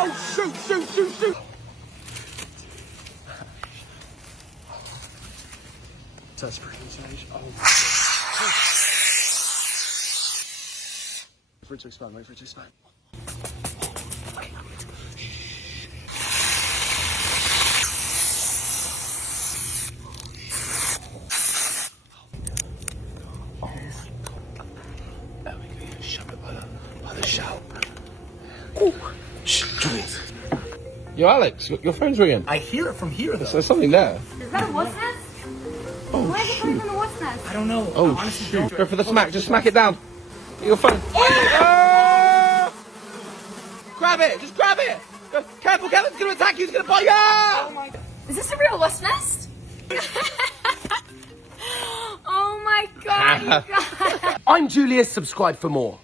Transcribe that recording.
Oh, shoot, shoot, shoot, shoot. That's pretty insane. Oh, my God. Wait for it to expand, wait for it to expand. There we go, shove it by the shout. Oh, shh, Julius. Yo, Alex, your phone's ringing. I hear it from here, though. There's something there. Is that a wasp nest? Oh, Why is it coming from the wasp nest? I don't know. Oh, I honestly shoot. don't. Go for the smack. Just smack it down. Get your phone. Oh! Grab it. Just grab it. Go. Careful, careful. It's going to attack you. It's going to bite you. Oh, my God. Is this a real wasp nest? Oh my God, you guys. I'm Julius. Subscribe for more.